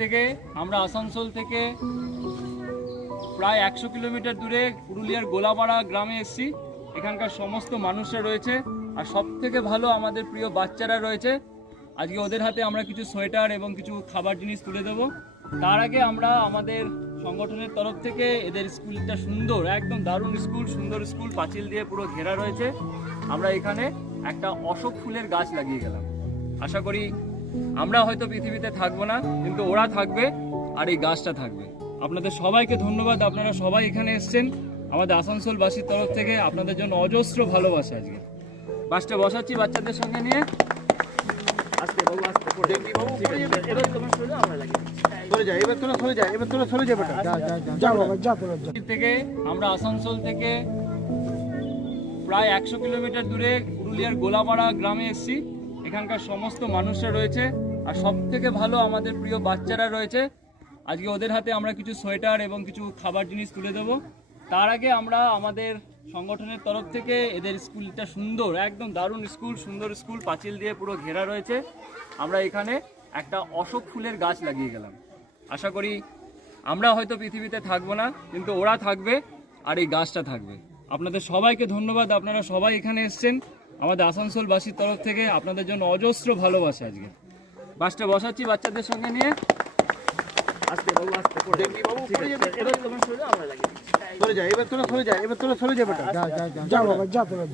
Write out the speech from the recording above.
থেকে আমরা আসানসোল থেকে প্রায় 100 কিলোমিটার দূরে পুরুলিয়ার গোলাপাড়া গ্রামে এসেছি। এখানকার সমস্ত মানুষরা রয়েছে, আর সব থেকে ভালো আমাদের প্রিয় বাচ্চারা রয়েছে। আজকে ওদের হাতে আমরা কিছু সোয়েটার এবং কিছু খাবার জিনিস তুলে দেবো। তার আগে আমরা আমাদের সংগঠনের তরফ থেকে এদের স্কুলটা সুন্দর, একদম দারুণ স্কুল, সুন্দর স্কুল, পাঁচিল দিয়ে পুরো ঘেরা রয়েছে। আমরা এখানে একটা অশোক ফুলের গাছ লাগিয়ে গেলাম। আশা করি আমরা হয়তো পৃথিবীতে থাকবো না, কিন্তু ওরা থাকবে আর এই গাছটা থাকবে। আপনাদের সবাইকে ধন্যবাদ, আপনারা সবাই এখানে এসেছেন। আমাদের আসানসোলবাসীর তরফ থেকে আপনাদের জন্য অজস্র ভালোবাসা। আজকে বাসটা বসাচ্ছি বাচ্চাদের সঙ্গে নিয়ে। আস্তে বাবু, আস্তে করে বাবু, এবার তোমার সরে আমরা লাগিয়ে চলে যায়, এবার তোরা চলে যায়, এবার তোরা চলে যাবে। যা বাবা, যা তোরা যা। থেকে আমরা আসানসোল থেকে প্রায় 100 কিলোমিটার দূরে পুরুলিয়ার গোলাপাড়া গ্রামে এসেছি। এখানকার সমস্ত মানুষরা রয়েছে, আর সব থেকে ভালো আমাদের প্রিয় বাচ্চারা রয়েছে। আজকে ওদের হাতে আমরা কিছু সোয়েটার এবং কিছু খাবার জিনিস তুলে দেবো। তার আগে আমরা আমাদের সংগঠনের তরফ থেকে এদের স্কুলটা সুন্দর, একদম দারুণ স্কুল, সুন্দর স্কুল, পাঁচিল দিয়ে পুরো ঘেরা রয়েছে। আমরা এখানে একটা অশোক ফুলের গাছ লাগিয়ে গেলাম। আশা করি আমরা হয়তো পৃথিবীতে থাকবো না, কিন্তু ওরা থাকবে আর এই গাছটা থাকবে। আপনাদের সবাইকে ধন্যবাদ, আপনারা সবাই এখানে এসেছেন। আমাদের আসানসোলবাসীর তরফ থেকে আপনাদের জন্য অজস্র ভালোবাসা। আজকে বাসটা বসাচ্ছি বাচ্চাদের সঙ্গে নিয়ে। আস্তে বাবু, আস্তে করে বাবু, এবার তোমার সরে আমরা লাগিয়ে চলে যায়, এবার তোরা চলে যায়, এবার তোরা চলে যাবে। যা বাবা, যা তোরা।